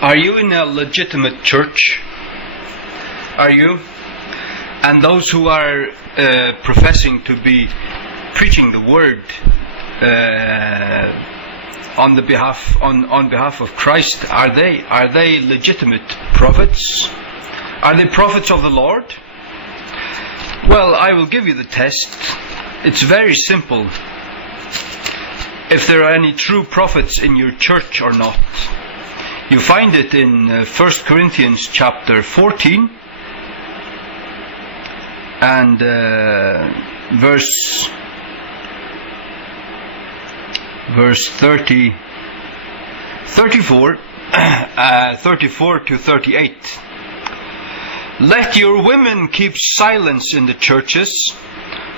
Are you in a legitimate church? Are you? And those who are professing to be preaching the word on behalf of Christ, are they legitimate prophets? Are they prophets of the Lord? Well, I will give you the test. It's very simple. If there are any true prophets in your church or not. You find it in 1 Corinthians chapter 14 and verse 34 to 38. Let your women keep silence in the churches,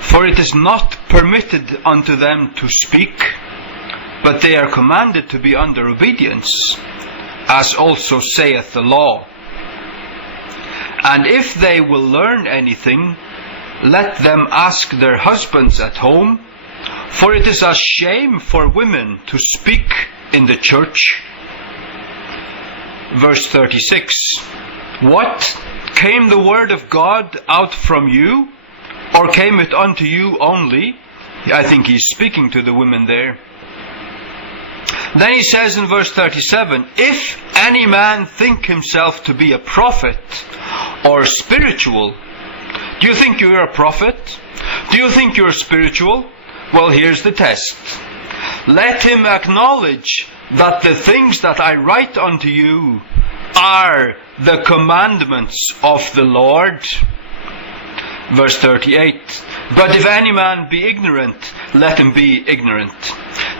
for it is not permitted unto them to speak, but they are commanded to be under obedience, as also saith the law. And if they will learn anything, let them ask their husbands at home, for it is a shame for women to speak in the church. Verse 36. What? Came the word of God out from you, or came it unto you only? I think he's speaking to the women there. Then he says in verse 37, if any man think himself to be a prophet or spiritual, do you think you're a prophet? Do you think you're spiritual? Well, here's the test. Let him acknowledge that the things that I write unto you are the commandments of the Lord. Verse 38. But if any man be ignorant, let him be ignorant.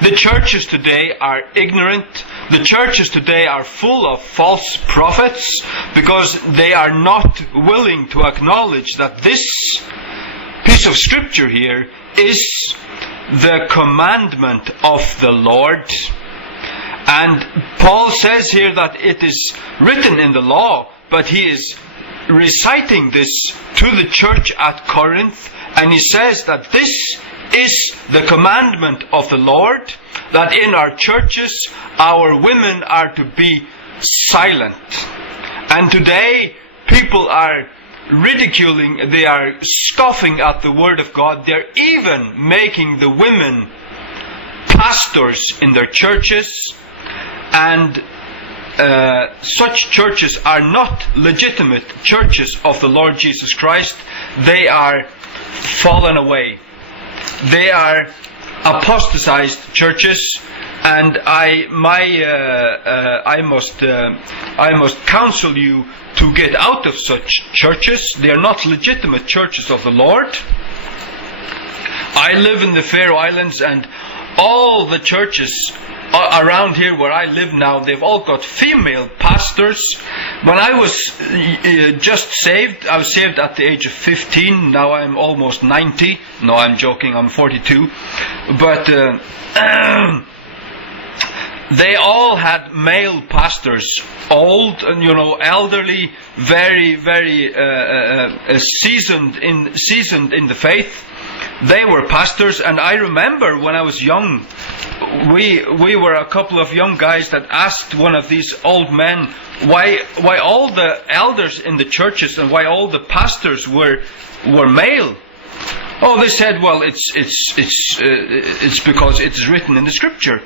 The churches today are ignorant. The churches today are full of false prophets because they are not willing to acknowledge that this piece of scripture here is the commandment of the Lord. And Paul says here that it is written in the law, but he is reciting this to the church at Corinth, and he says that this is the commandment of the Lord, that in our churches our women are to be silent. And today people are ridiculing, they are scoffing at the word of God. They're even making the women pastors in their churches, and such churches are not legitimate churches of the Lord Jesus Christ. They are fallen away. They are apostatized churches, and I must counsel you to get out of such churches. They are not legitimate churches of the Lord. I live in the Faroe Islands, and all the churches around here where I live now, they've all got female pastors. When I was just saved, I was saved at the age of 15. Now I'm almost 90. No, I'm joking, I'm 42. But they all had male pastors, old, elderly, very, very seasoned in the faith. They were pastors, and I remember when I was young, we were a couple of young guys that asked one of these old men why all the elders in the churches and why all the pastors were male. Oh, they said, well, it's because it's written in the scripture.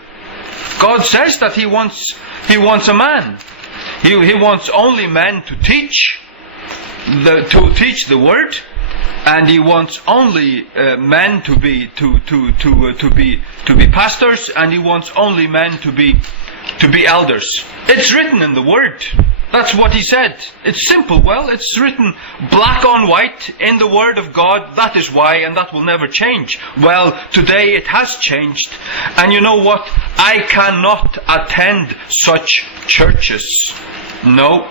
God says that He wants a man. He wants only men to teach the word. And He wants only men to be pastors, and He wants only men to be elders. It's written in the Word. That's what He said. It's simple. Well, it's written black on white in the Word of God. That is why, and that will never change. Well, today it has changed. And you know what? I cannot attend such churches. No.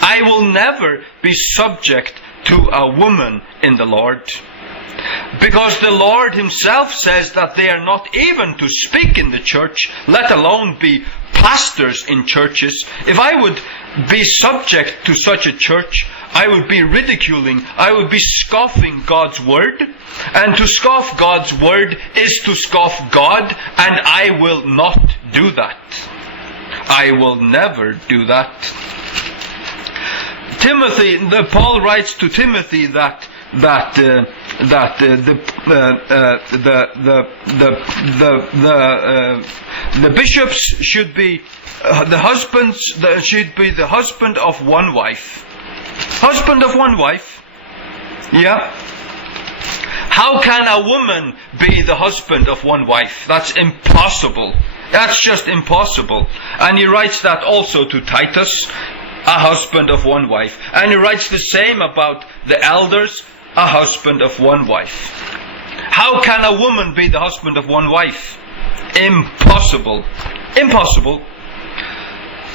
I will never be subject to a woman in the Lord. Because the Lord Himself says that they are not even to speak in the church, let alone be pastors in churches. If I would be subject to such a church, I would be ridiculing, I would be scoffing God's word. And to scoff God's word is to scoff God, and I will not do that. I will never do that. Paul writes to Timothy that the bishops should be the husband of one wife. Husband of one wife. Yeah. How can a woman be the husband of one wife? That's impossible. That's just impossible. And he writes that also to Titus, a husband of one wife. And he writes the same about the elders, a husband of one wife. How can a woman be the husband of one wife? Impossible. Impossible.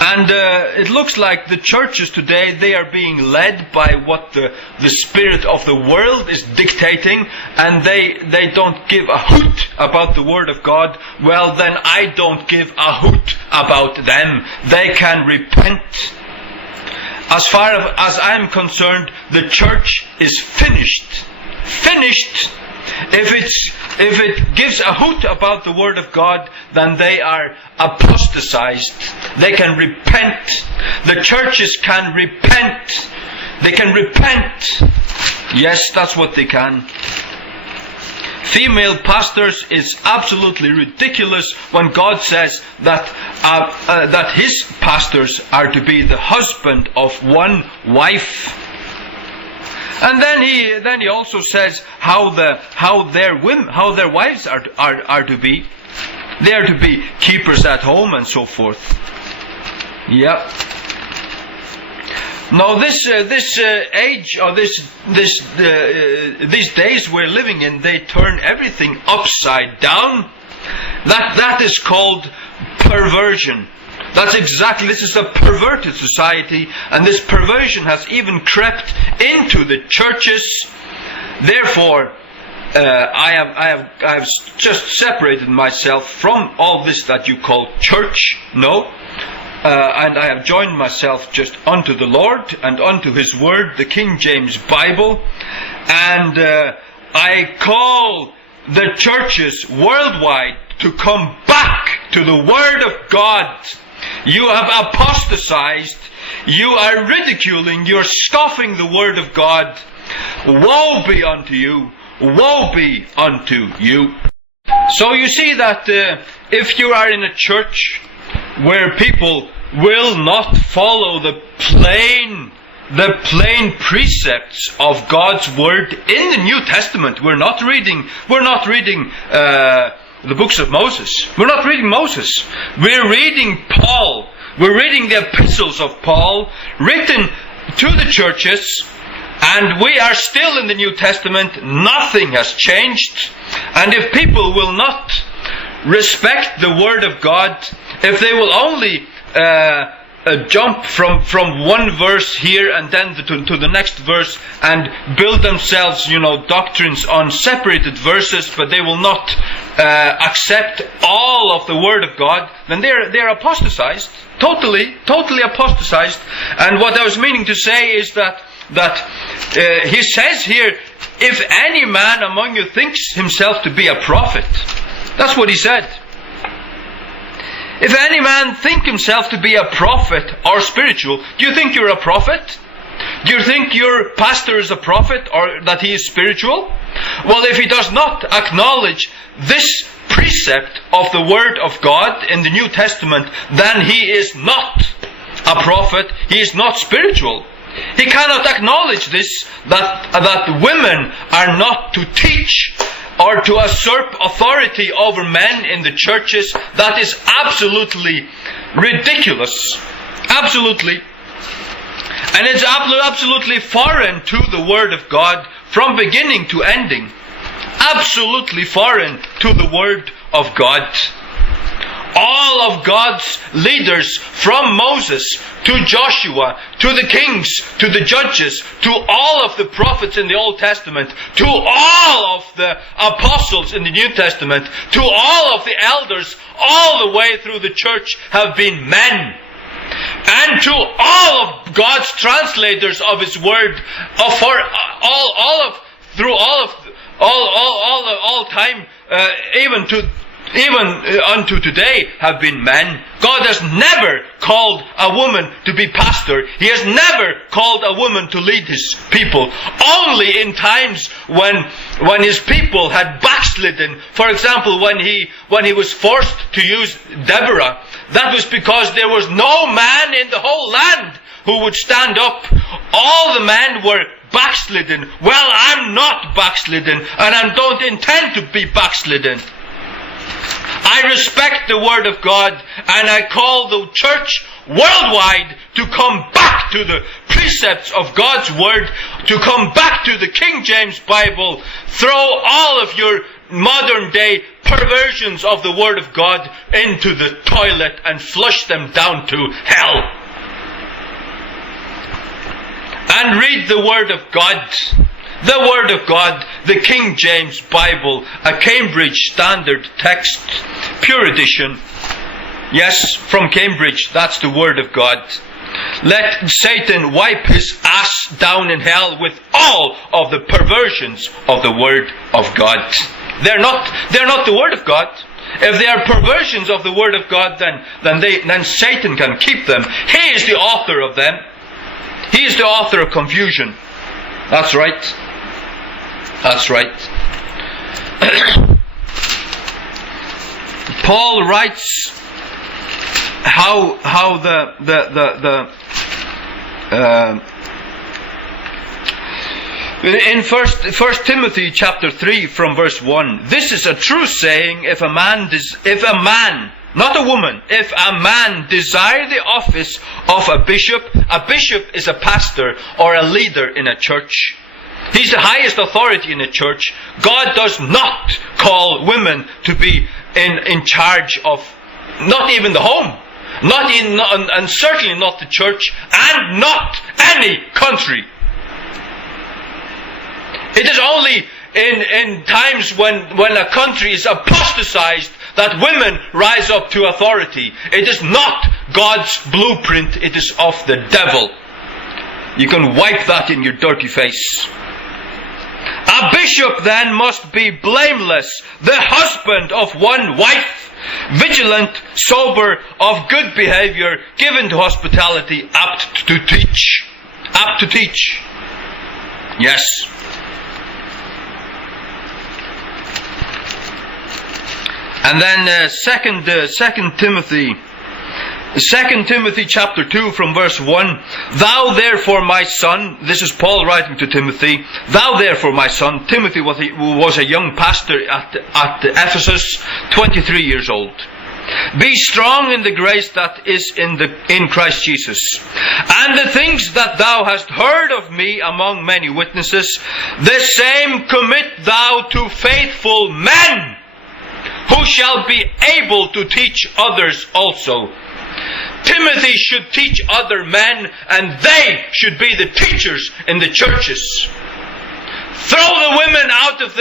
And it looks like the churches today, they are being led by what the spirit of the world is dictating, and they don't give a hoot about the Word of God. Well, then I don't give a hoot about them. They can repent. As far as I'm concerned, the church is finished. Finished. If it gives a hoot about the Word of God, then they are apostatized. They can repent. The churches can repent. They can repent. Yes, that's what they can. Female pastors is absolutely ridiculous when God says that His pastors are to be the husband of one wife. And then he also says how their wives are to be. They are to be keepers at home and so forth. Yeah. Now this age or these days we're living in, they turn everything upside down. That is called perversion. This is a perverted society, and this perversion has even crept into the churches. Therefore, I have just separated myself from all this that you call church. No. And I have joined myself just unto the Lord and unto His Word, the King James Bible. And I call the churches worldwide to come back to the Word of God. You have apostatized. You are ridiculing. You are scoffing the Word of God. Woe be unto you. Woe be unto you. So you see that if you are in a church where people will not follow the plain precepts of God's Word in the New Testament, we're not reading the books of Moses. We're not reading Moses. We're reading Paul. We're reading the epistles of Paul, written to the churches, and we are still in the New Testament. Nothing has changed. And if people will not respect the Word of God, if they will only jump from one verse here and then to the next verse and build themselves, doctrines on separated verses, but they will not accept all of the Word of God, then they're apostatized, totally apostatized. And what I was meaning to say is that he says here, if any man among you thinks himself to be a prophet, that's what he said. If any man think himself to be a prophet or spiritual, do you think you're a prophet? Do you think your pastor is a prophet or that he is spiritual? Well, if he does not acknowledge this precept of the Word of God in the New Testament, then he is not a prophet, he is not spiritual. He cannot acknowledge this, that women are not to teach or to usurp authority over men in the churches. That is absolutely ridiculous. Absolutely. And it's absolutely foreign to the Word of God from beginning to ending. Absolutely foreign to the Word of God. All of God's leaders, from Moses to Joshua, to the kings, to the judges, to all of the prophets in the Old Testament, to all of the apostles in the New Testament, to all of the elders, all the way through the church have been men. And to all of God's translators of His Word, through all time, even to even unto today, have been men. God has never called a woman to be pastor. He has never called a woman to lead His people. Only in times when His people had backslidden. For example, when He was forced to use Deborah, that was because there was no man in the whole land who would stand up. All the men were backslidden. Well, I'm not backslidden, and I don't intend to be backslidden. I respect the Word of God, and I call the church worldwide to come back to the precepts of God's Word, to come back to the King James Bible. Throw all of your modern day perversions of the Word of God into the toilet and flush them down to hell. And read the Word of God. The Word of God, the King James Bible, a Cambridge Standard Text, pure edition. Yes, from Cambridge, that's the Word of God. Let Satan wipe his ass down in hell with all of the perversions of the Word of God. They're not the Word of God. If they are perversions of the Word of God, then Satan can keep them. He is the author of them. He is the author of confusion. That's right. That's right. Paul writes how in First Timothy chapter 3 from verse 1, this is a true saying, if a man, not a woman, if a man desire the office of a bishop is a pastor or a leader in a church. He's the highest authority in the church. God does not call women to be in charge of not even the home, and certainly not the church, and not any country. It is only in times when a country is apostatized that women rise up to authority. It is not God's blueprint, it is of the devil. You can wipe that in your dirty face. A bishop then must be blameless, the husband of one wife, vigilant, sober, of good behavior, given to hospitality, apt to teach. Apt to teach. Yes. And then 2 Timothy chapter 2 from verse 1. Thou therefore, my son, this is Paul writing to Timothy, thou therefore, my son, Timothy was a young pastor at Ephesus, 23 years old. Be strong in the grace that is in Christ Jesus. And the things that thou hast heard of me among many witnesses, the same commit thou to faithful men, who shall be able to teach others also. Timothy should teach other men, and they should be the teachers in the churches. Throw the women out of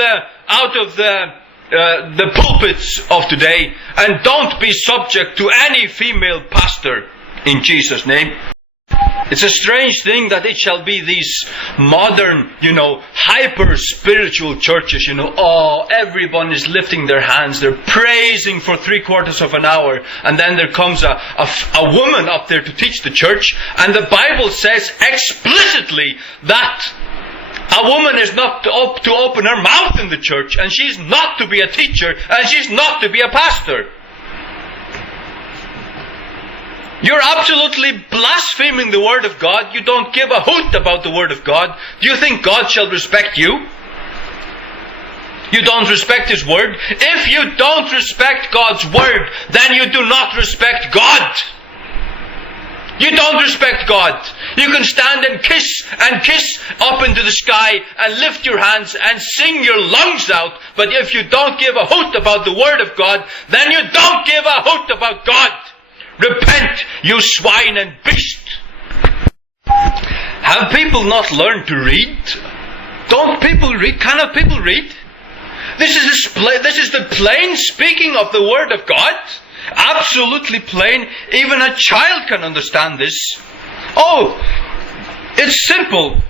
the pulpits of today, and don't be subject to any female pastor in Jesus' name. It's a strange thing that it shall be these modern, hyper-spiritual churches, everyone is lifting their hands, they're praising for 3/4 of an hour, and then there comes a woman up there to teach the church, and the Bible says explicitly that a woman is not up to open her mouth in the church, and she's not to be a teacher, and she's not to be a pastor. You're absolutely blaspheming the Word of God. You don't give a hoot about the Word of God. Do you think God shall respect you? You don't respect His Word. If you don't respect God's Word, then you do not respect God. You don't respect God. You can stand and kiss up into the sky and lift your hands and sing your lungs out, but if you don't give a hoot about the Word of God, then you don't give a hoot about God. Repent, you swine and beast. Have people not learned to read? Don't people read? Cannot people read? This is the plain speaking of the Word of God. Absolutely plain. Even a child can understand this. Oh, it's simple.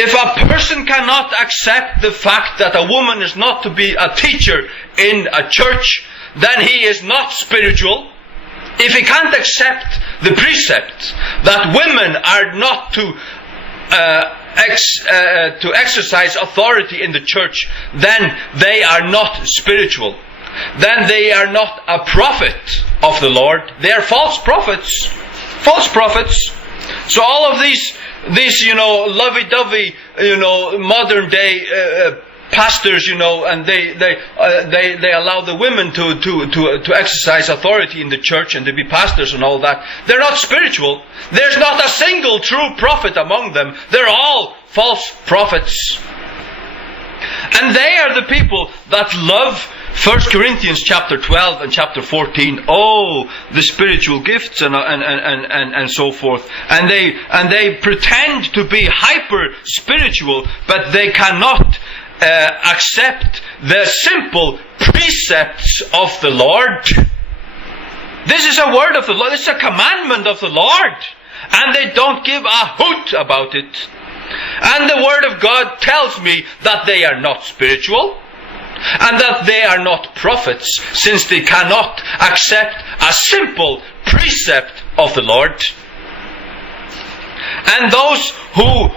If a person cannot accept the fact that a woman is not to be a teacher in a church, then he is not spiritual. If he can't accept the precept that women are not to exercise authority in the church, then they are not spiritual. Then they are not a prophet of the Lord. They are false prophets. False prophets. So all of these lovey-dovey, modern day pastors, and they allow the women to exercise authority in the church and to be pastors and all that. They're not spiritual. There's not a single true prophet among them. They're all false prophets. And they are the people that love 1 Corinthians chapter 12 and chapter 14. Oh, the spiritual gifts and so forth. And they pretend to be hyper spiritual, but they cannot accept the simple precepts of the Lord. This is a word of the Lord. This is a commandment of the Lord. And they don't give a hoot about it. And the Word of God tells me that they are not spiritual and that they are not prophets, since they cannot accept a simple precept of the Lord. And those who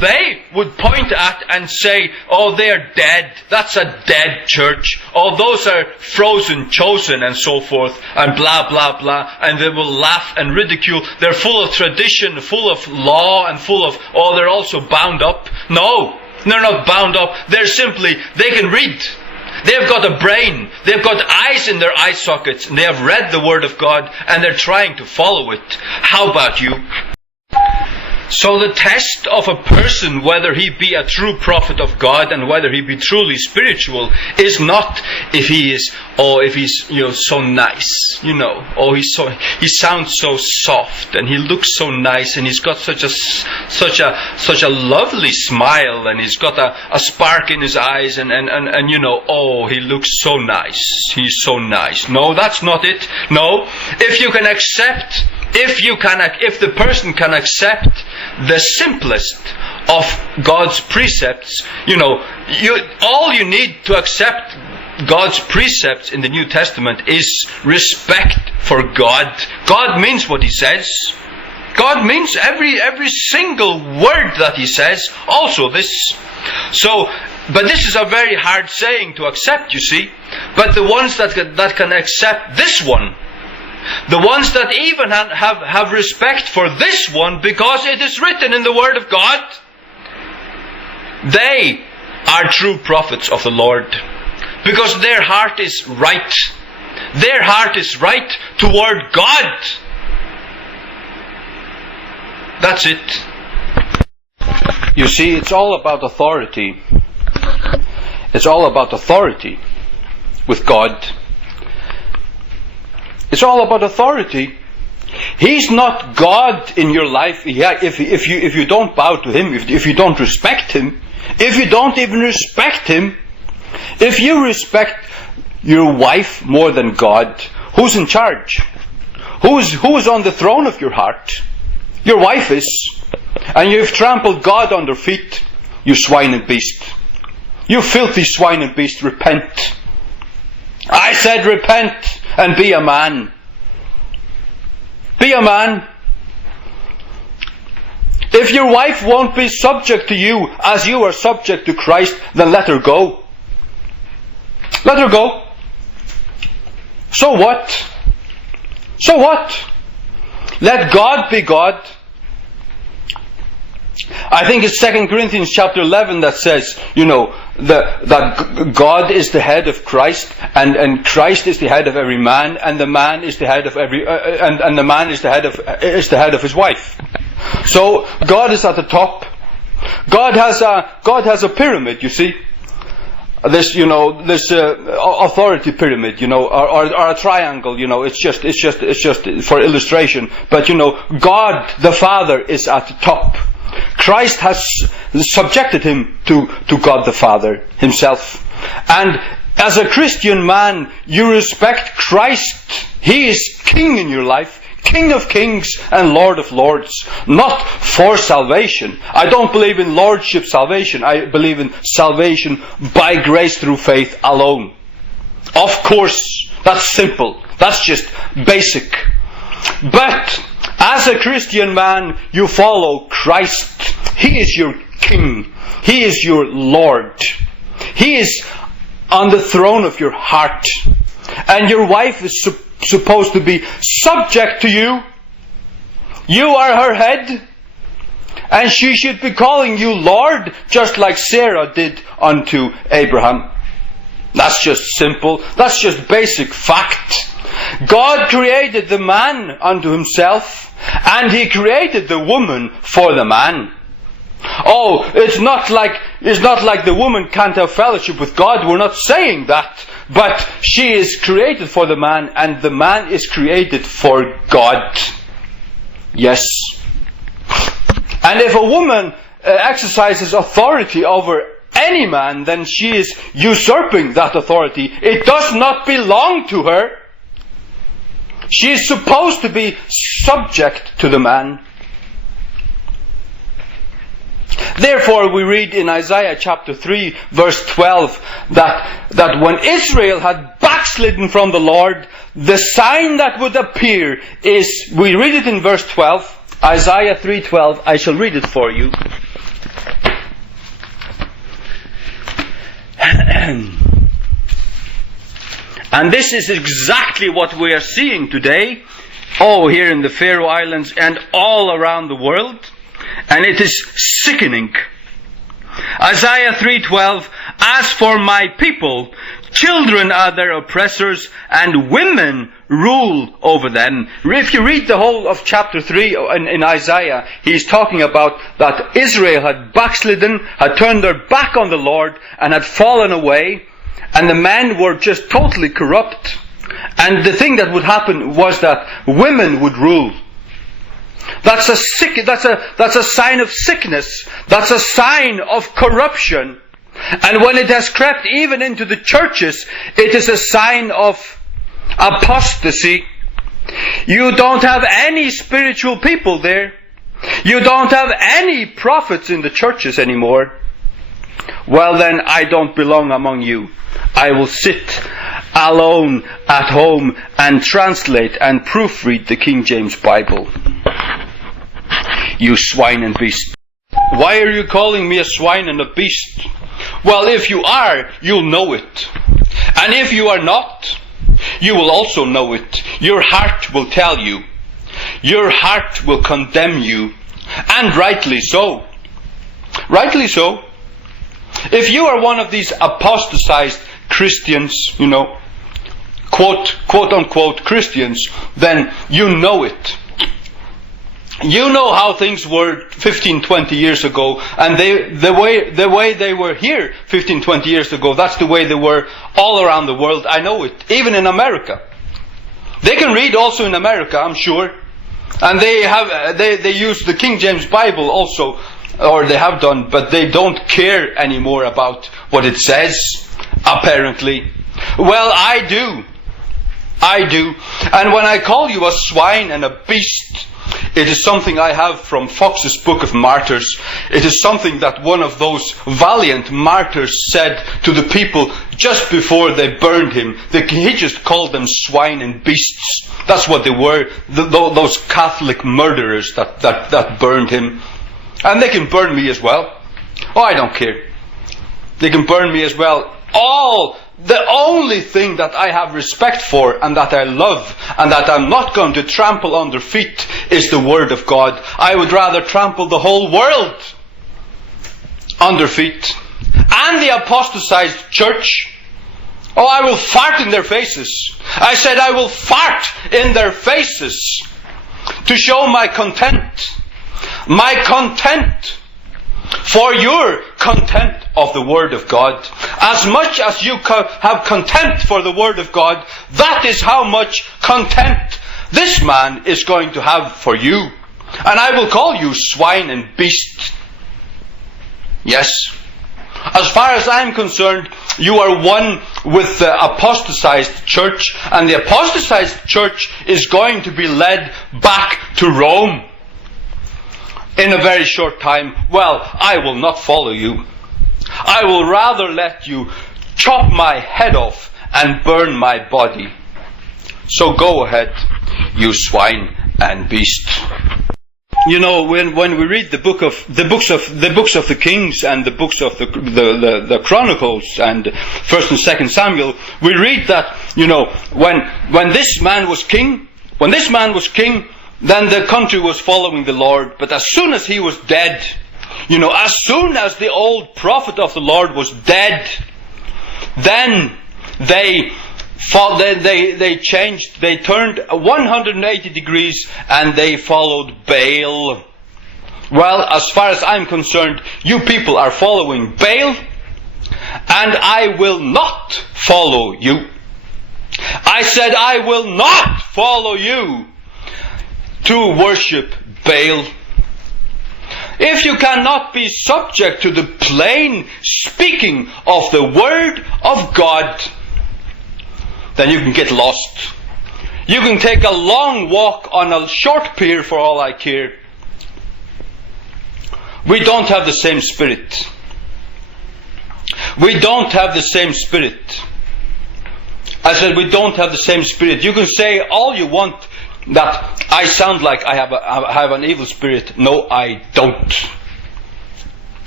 they would point at and say, oh, they're dead, that's a dead church, oh, those are frozen chosen and so forth, and blah blah blah, and they will laugh and ridicule. They're full of tradition, full of law, and full of, oh, they're also bound up. No, they're not bound up. They're simply, they can read. They've got a brain. They've got eyes in their eye sockets, and they have read the Word of God, and they're trying to follow it. How about you? So the test of a person, whether he be a true prophet of God and whether he be truly spiritual, is not if he's so nice, he sounds so soft and he looks so nice and he's got such a lovely smile and he's got a spark in his eyes and he looks so nice. He's so nice. No, that's not it. No, if the person can accept the simplest of God's precepts, all you need to accept God's precepts in the New Testament is respect for God. God means what He says. God means every single word that He says. Also this. So, but this is a very hard saying to accept, you see. But the ones that can accept this one, the ones that even have respect for this one because it is written in the Word of God, they are true prophets of the Lord. Because their heart is right. Their heart is right toward God. That's it. You see, it's all about authority. It's all about authority with God. It's all about authority. He's not God in your life if you don't bow to Him, if you don't respect Him, if you don't even respect Him. If you respect your wife more than God, who's in charge? Who is on the throne of your heart? Your wife is. And you've trampled God under feet, you swine and beast. You filthy swine and beast, repent. I said repent and be a man. Be a man. If your wife won't be subject to you as you are subject to Christ, then let her go. Let her go. So what? So what? Let God be God. I think it's 2 Corinthians chapter 11 that says, that God is the head of Christ, and Christ is the head of every man, and the man is the head of and the man is the head of his wife. So God is at the top. God has a pyramid, you see. This authority pyramid, or a triangle, it's just for illustration. But God the Father is at the top. Christ has subjected him to God the Father himself. And as a Christian man, you respect Christ. He is king in your life. King of kings and Lord of lords. Not for salvation. I don't believe in lordship salvation. I believe in salvation by grace through faith alone. Of course, that's simple. That's just basic. But as a Christian man, you follow Christ. He is your King. He is your Lord. He is on the throne of your heart. And your wife is supposed to be subject to you. You are her head. And she should be calling you Lord, just like Sarah did unto Abraham. That's just simple. That's just basic fact. God created the man unto himself, and He created the woman for the man. Oh, it's not like the woman can't have fellowship with God. We're not saying that. But she is created for the man, and the man is created for God. Yes. And if a woman exercises authority over any man, then she is usurping that authority. It does not belong to her. She is supposed to be subject to the man. Therefore, we read in Isaiah chapter 3, verse 12, that when Israel had backslidden from the Lord, the sign that would appear is, we read it in verse 12, Isaiah 3:12. I shall read it for you. And this is exactly what we are seeing today, here in the Faroe Islands and all around the world. And it is sickening. Isaiah 3:12, as for my people, children are their oppressors, and women rule over them. If you read the whole of chapter 3 in Isaiah, he's talking about that Israel had backslidden, had turned their back on the Lord, and had fallen away, and the men were just totally corrupt. And the thing that would happen was that women would rule. That's a sign of sickness. That's a sign of corruption. And when it has crept even into the churches, it is a sign of apostasy. You don't have any spiritual people there. You don't have any prophets in the churches anymore. Well then, I don't belong among you. I will sit alone at home and translate and proofread the King James Bible. You swine and beast. Why are you calling me a swine and a beast? Well, if you are, you'll know it. And if you are not, you will also know it. Your heart will tell you. Your heart will condemn you. And rightly so. Rightly so. If you are one of these apostatized Christians, quote unquote Christians, then you know it. You know how things were 15, 20 years ago, and the way they were here 15, 20 years ago, that's the way they were all around the world. I know it. Even in America. They can read also in America, I'm sure. And they use the King James Bible also, or they have done, but they don't care anymore about what it says, apparently. Well, I do. And when I call you a swine and a beast, it is something I have from Fox's Book of Martyrs. It is something that one of those valiant martyrs said to the people just before they burned him. He just called them swine and beasts. That's what they were, those Catholic murderers that burned him. And they can burn me as well. Oh, I don't care. They can burn me as well. The only thing that I have respect for and that I love and that I'm not going to trample under feet is the Word of God. I would rather trample the whole world under feet. And the apostatized church. Oh, I will fart in their faces. I said I will fart in their faces to show my contempt. My contempt for your contempt of the Word of God. As much as you have contempt for the Word of God, that is how much contempt this man is going to have for you. And I will call you swine and beast. Yes. As far as I'm concerned, you are one with the apostatized church, and the apostatized church is going to be led back to Rome in a very short time. Well, I will not follow you. I will rather let you chop my head off and burn my body. So go ahead, you swine and beast. You know, when we read the books of the Kings and the books of the Chronicles and 1st and 2nd Samuel, we read that, you know, when this man was king, then the country was following the Lord. But as soon as he was dead, you know, as soon as the old prophet of the Lord was dead, then they changed, they turned 180 degrees and they followed Baal. Well, as far as I'm concerned, you people are following Baal, and I will not follow you. I said I will not follow you to worship Baal. If you cannot be subject to the plain speaking of the Word of God, then you can get lost. You can take a long walk on a short pier for all I care. We don't have the same spirit. We don't have the same spirit. I said we don't have the same spirit. You can say all you want that I sound like I have an evil spirit. No, I don't.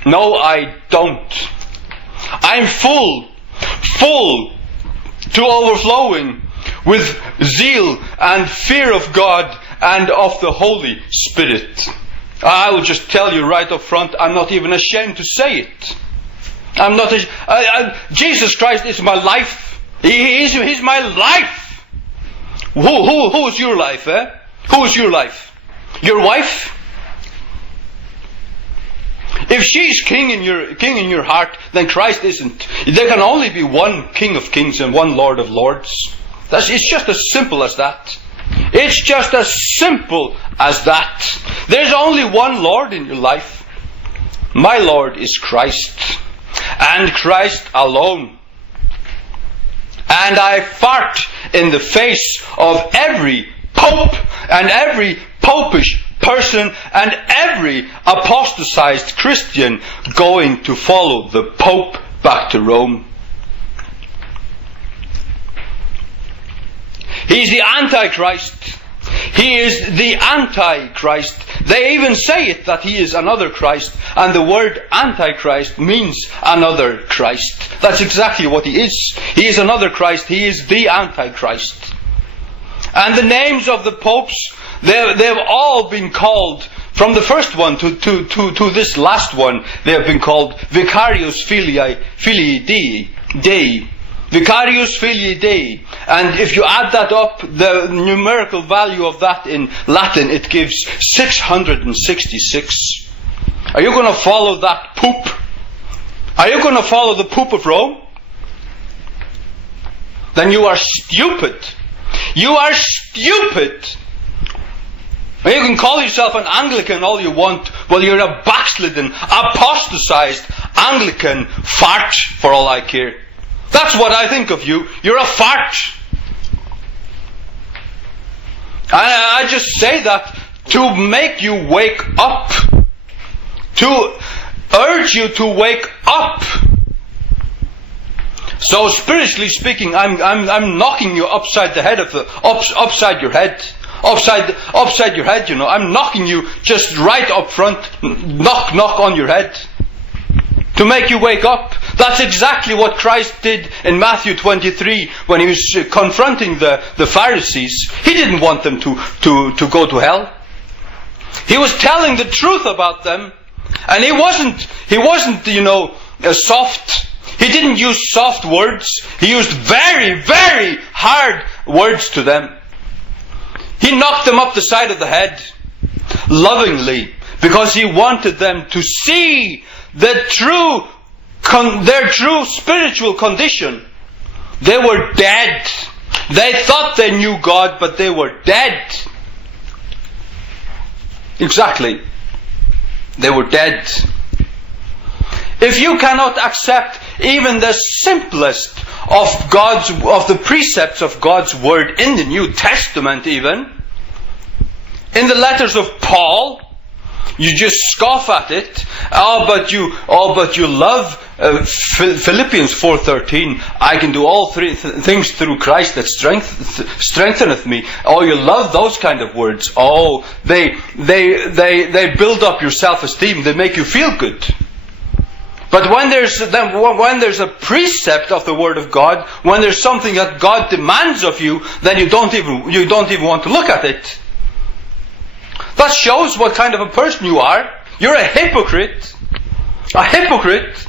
No, I don't. I'm full to overflowing with zeal and fear of God and of the Holy Spirit. I will just tell you right up front, I'm not even ashamed to say it. I'm not. Jesus Christ is my life. He's my life. Who's your life, eh? Who's your life? Your wife? If she's king in your heart, then Christ isn't. There can only be one King of Kings and one Lord of Lords. It's just as simple as that. It's just as simple as that. There's only one Lord in your life. My Lord is Christ, and Christ alone. And I fart in the face of every pope and every popish person and every apostatized Christian going to follow the Pope back to Rome. He's the Antichrist. He is the Antichrist. They even say it, that he is another Christ, and the word Antichrist means another Christ. That's exactly what he is. He is another Christ. He is the Antichrist. And the names of the popes, they've all been called, from the first one to this last one, they have been called Vicarius Filii Dei. Vicarius Filii Dei. And if you add that up, the numerical value of that in Latin, it gives 666. Are you going to follow that poop? Are you going to follow the Pope of Rome? Then you are stupid. You are stupid. You can call yourself an Anglican all you want. Well, you're a backslidden, apostatized Anglican fart for all I care. That's what I think of you. You're a fart. I just say that to make you wake up. To urge you to wake up. So spiritually speaking, I'm knocking you upside the head upside your head. Upside your head, you know. I'm knocking you just right up front. Knock on your head. To make you wake up. That's exactly what Christ did in Matthew 23 when he was confronting the Pharisees. He didn't want them to go to hell. He was telling the truth about them, and he wasn't soft. He didn't use soft words. He used very, very hard words to them. He knocked them up the side of the head lovingly, because he wanted them to see their true spiritual condition. They were dead. They thought they knew God, but they were dead. Exactly. They were dead. If you cannot accept even the simplest of the precepts of God's Word in the New Testament even, in the letters of Paul, you just scoff at it. But you love Philippians 4:13. I can do all things through Christ that strengtheneth me. Oh, you love those kind of words. Oh, they build up your self-esteem. They make you feel good. But when there's a precept of the Word of God, when there's something that God demands of you, then you don't even want to look at it. That shows what kind of a person you are. You're a hypocrite. A hypocrite.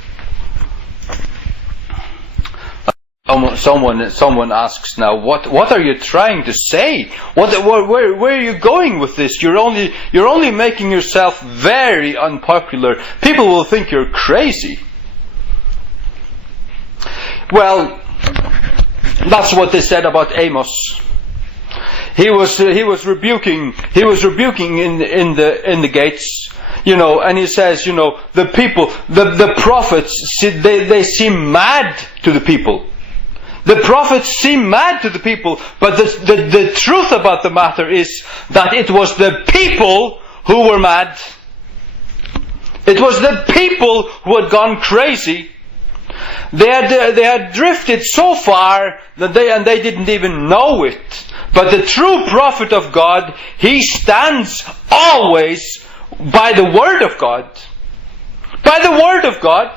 Someone asks now, what are you trying to say? Where are you going with this? You're only making yourself very unpopular. People will think you're crazy. Well, that's what they said about Amos. He was rebuking in the gates, and he says, the people, the prophets, they seem mad to the people. The prophets seem mad to the people, but the truth about the matter is that it was the people who were mad. It was the people who had gone crazy. They had drifted so far that they didn't even know it. But the true prophet of God, he stands always by the Word of God. By the Word of God.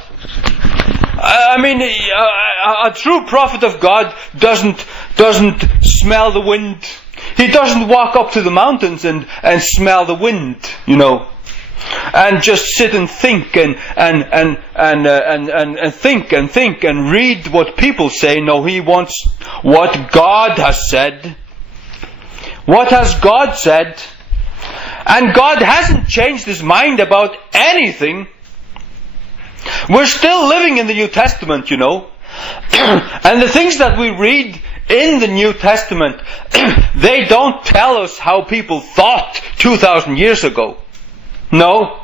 A true prophet of God doesn't smell the wind. He doesn't walk up to the mountains and smell the wind, and just sit and think and think and read what people say. No, he wants what God has said. What has God said? And God hasn't changed His mind about anything. We're still living in the New Testament, And the things that we read in the New Testament, they don't tell us how people thought 2,000 years ago. No.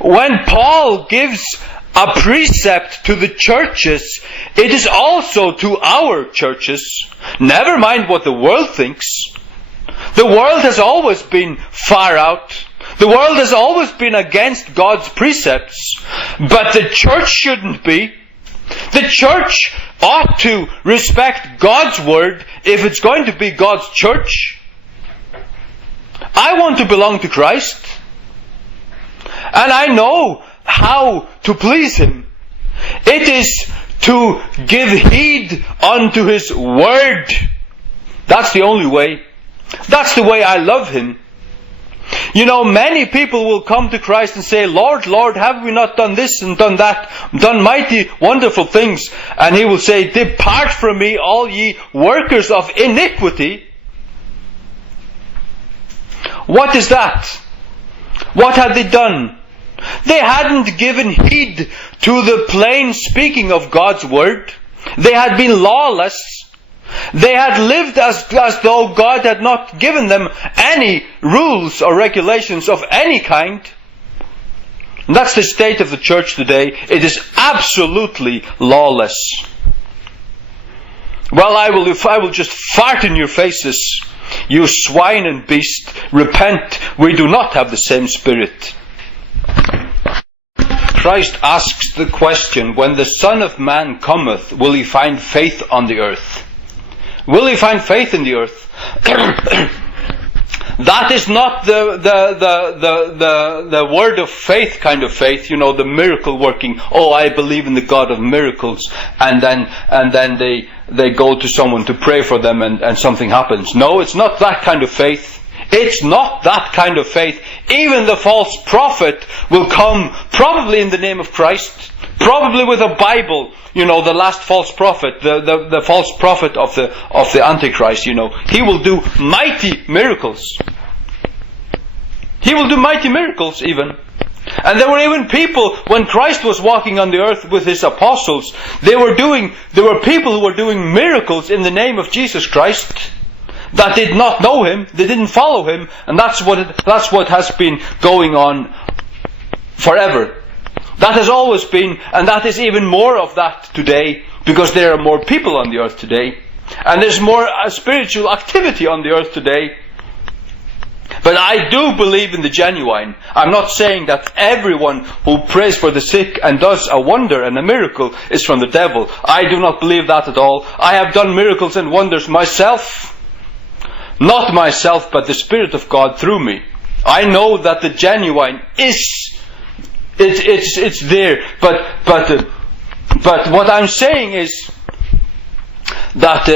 When Paul gives a precept to the churches, it is also to our churches. Never mind what the world thinks. The world has always been far out. The world has always been against God's precepts. But the church shouldn't be. The church ought to respect God's Word if it's going to be God's church. I want to belong to Christ. And I know how to please Him. It is to give heed unto His Word. That's the only way. That's the way I love Him. Many people will come to Christ and say, Lord, Lord, have we not done this and done that, done mighty, wonderful things? And He will say, depart from me, all ye workers of iniquity. What is that? What had they done? They hadn't given heed to the plain speaking of God's Word. They had been lawless. They had lived as though God had not given them any rules or regulations of any kind. And that's the state of the church today. It is absolutely lawless. Well, I will just fart in your faces. You swine and beast, repent. We do not have the same spirit. Christ asks the question, when the Son of Man cometh, will He find faith on the earth? Will He find faith in the earth? That is not the word of faith kind of faith, the miracle working. Oh, I believe in the God of miracles, and then they go to someone to pray for them and something happens. No, it's not that kind of faith. It's not that kind of faith. Even the false prophet will come probably in the name of Christ, probably with a Bible. The last false prophet, the false prophet of the Antichrist, he will do mighty miracles. He will do mighty miracles even. And there were even people, when Christ was walking on the earth with His apostles, there were people who were doing miracles in the name of Jesus Christ that did not know Him, they didn't follow Him, and that's what has been going on forever. That has always been, and that is even more of that today, because there are more people on the earth today, and there's more spiritual activity on the earth today. But I do believe in the genuine. I'm not saying that everyone who prays for the sick and does a wonder and a miracle is from the devil. I do not believe that at all. I have done miracles and wonders myself. Not myself, but the Spirit of God through me. I know that the genuine is, it's there. But what I'm saying is that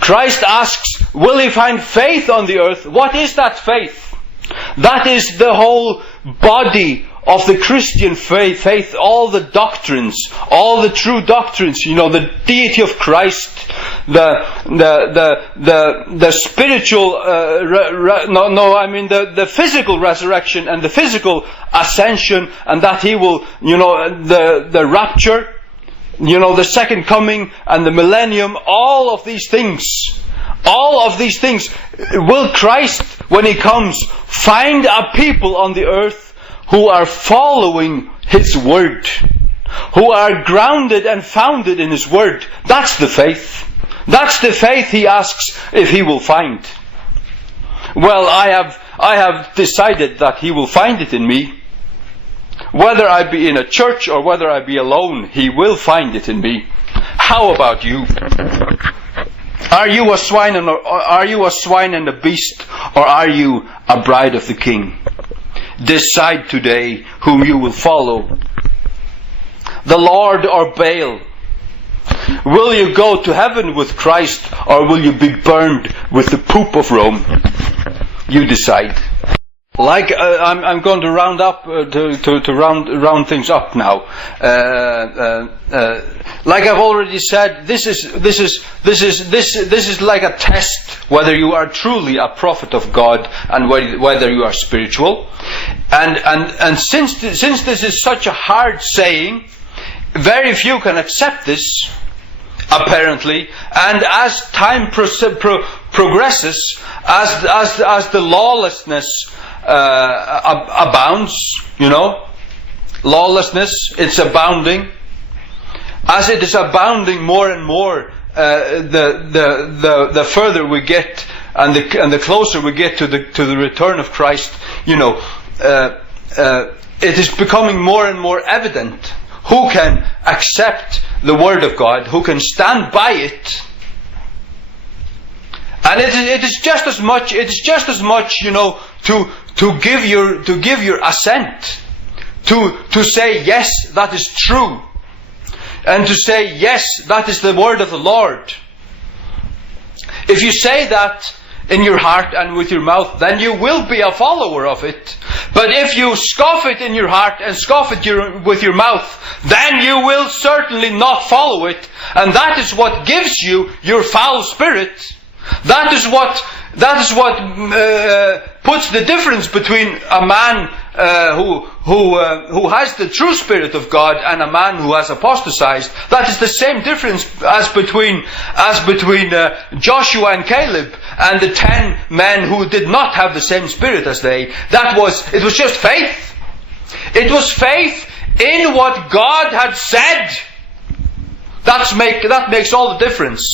Christ asks, will he find faith on the earth? What is that faith? That is the whole body of the Christian faith, all the doctrines, all the true doctrines, the deity of Christ, the spiritual, the physical resurrection and the physical ascension, and that he will, the rapture, the second coming and the millennium, all of these things. Will Christ, when he comes, find a people on the earth who are following his word, who are grounded and founded in his word? That's the faith. That's the faith he asks if he will find. Well, I have decided that he will find it in me. Whether I be in a church or whether I be alone, he will find it in me. How about you? Are you a swine and a beast, or are you a bride of the King? Decide today whom you will follow. The Lord or Baal? Will you go to heaven with Christ, or will you be burned with the poop of Rome? You decide. I'm going to round up to round things up now. Like I've already said, this is like a test whether you are truly a prophet of God and whether you are spiritual. And since this is such a hard saying, very few can accept this, apparently. And as time progresses, as the lawlessness abounds, lawlessness, it's abounding. As it is abounding more and more, the further we get, and the closer we get to the return of Christ, it is becoming more and more evident who can accept the Word of God, who can stand by it. And it is just as much, to give your assent, to say yes, that is true, and to say yes, that is the word of the Lord. If you say that in your heart and with your mouth, then you will be a follower of it. But if you scoff it in your heart and scoff it with your mouth, then you will certainly not follow it. And that is what gives you your foul spirit. That is what puts the difference between a man who has the true Spirit of God and a man who has apostatized. That is the same difference as between Joshua and Caleb and the 10 men who did not have the same Spirit as they. It was just faith. It was faith in what God had said. That makes all the difference.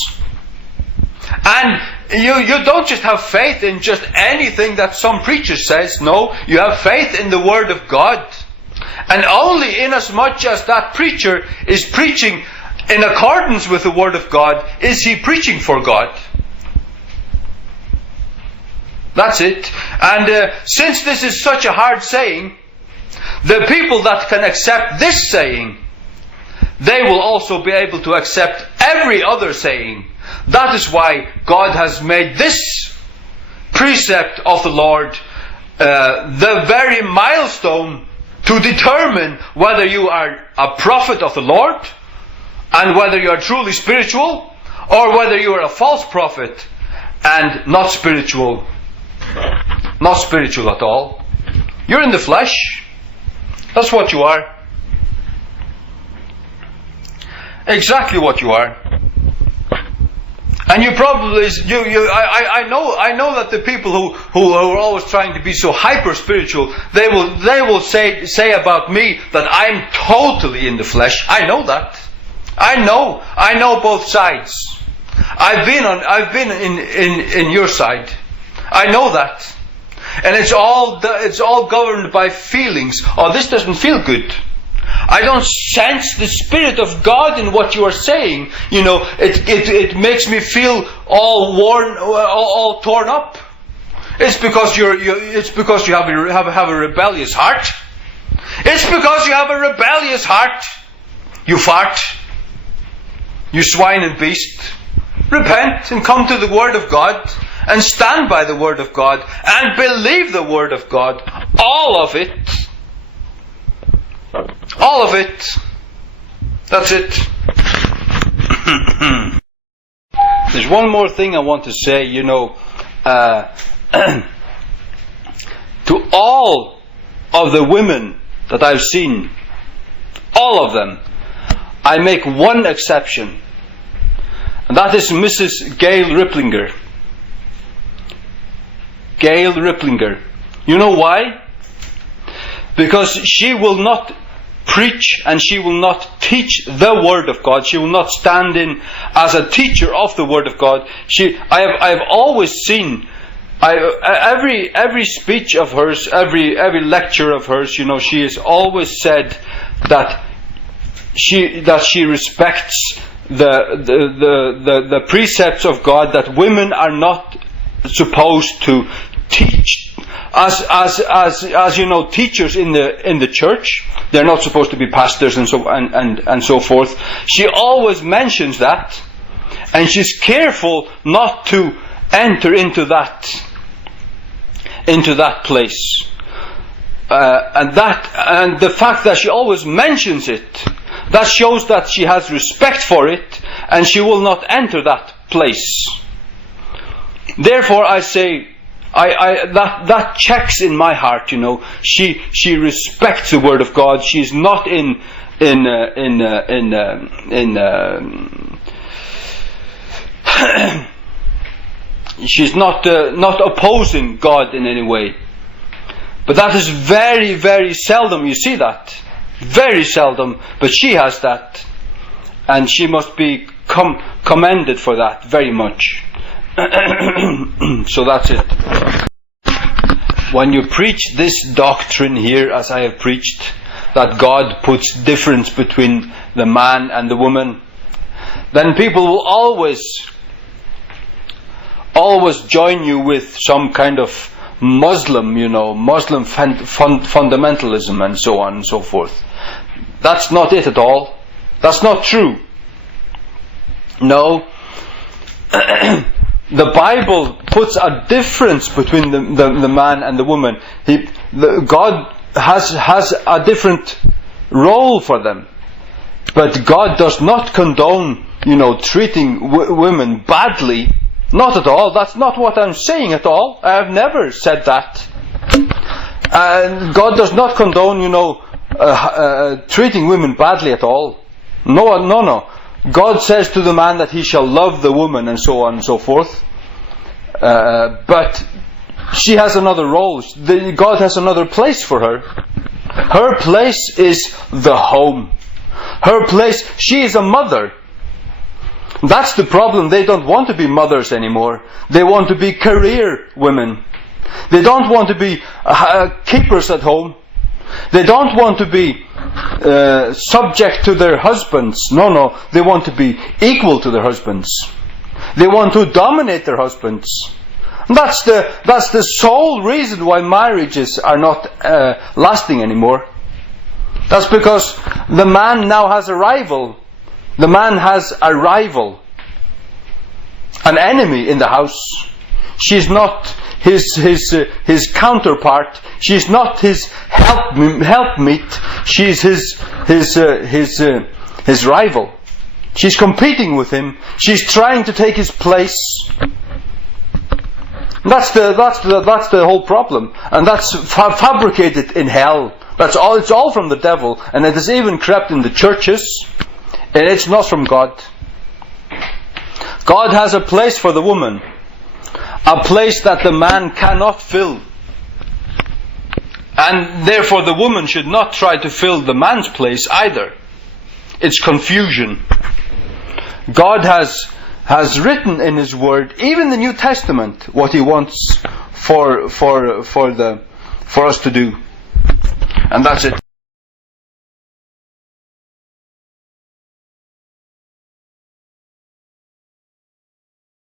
And you don't just have faith in just anything that some preacher says. No, you have faith in the Word of God. And only inasmuch as that preacher is preaching in accordance with the Word of God, is he preaching for God. That's it. And since this is such a hard saying, the people that can accept this saying, they will also be able to accept every other saying. That is why God has made this precept of the Lord the very milestone to determine whether you are a prophet of the Lord and whether you are truly spiritual, or whether you are a false prophet and not spiritual. Not spiritual at all. You're in the flesh. That's what you are. Exactly what you are. And you probably, I know that the people who are always trying to be so hyper spiritual, they will say about me that I'm totally in the flesh. I know that. I know both sides. I've been in your side. I know that. And it's all governed by feelings. Oh, this doesn't feel good. I don't sense the Spirit of God in what you are saying. You know, it makes me feel all worn, all torn up. It's because you have a rebellious heart. It's because you have a rebellious heart. You fart. You swine and beast. Repent and come to the Word of God and stand by the Word of God and believe the Word of God. All of it. All of it. That's it. There's one more thing I want to say, you know. To all of the women that I've seen, all of them, I make one exception. And that is Mrs. Gail Ripplinger. Gail Ripplinger. You know why? Because she will not preach and she will not teach the Word of God. She will not stand in as a teacher of the Word of God. I have always seen every speech of hers, every lecture of hers, you know, she has always said that she respects the precepts of God, that women are not supposed to teach as you know, teachers in the church. They're not supposed to be pastors and so forth. She always mentions that, and she's careful not to enter into that place. And the fact that she always mentions it, that shows that she has respect for it, and she will not enter that place. Therefore, I say, that checks in my heart. You know, she respects the Word of God. She's not she's not opposing God in any way. But that is very, very seldom. You see that. Very seldom, but she has that, and she must be commended for that very much. So that's it. When you preach this doctrine here, as I have preached, that God puts difference between the man and the woman, then people will always join you with some kind of Muslim fundamentalism and so on and so forth. That's not it at all. That's not true. No. The Bible puts a difference between the man and the woman. God has a different role for them. But God does not condone, treating women badly. Not at all. That's not what I'm saying at all. I have never said that. And God does not condone, treating women badly at all. No. God says to the man that he shall love the woman and so on and so forth. But she has another role. God has another place for her. Her place is the home. Her place, she is a mother. That's the problem. They don't want to be mothers anymore. They want to be career women. They don't want to be keepers at home. They don't want to be subject to their husbands. No. They want to be equal to their husbands. They want to dominate their husbands. That's the sole reason why marriages are not lasting anymore. That's because the man now has a rival. The man has a rival, an enemy in the house. She's not his counterpart. She's not his helpmeet. She's his rival. She's competing with him. She's trying to take his place. That's the whole problem, and that's fabricated in hell. That's all. It's all from the devil, and it has even crept in the churches. And it's not from God. God has a place for the woman, a place that the man cannot fill. And therefore the woman should not try to fill the man's place either. It's confusion. God has written in His Word, even the New Testament, what He wants for us to do. And that's it.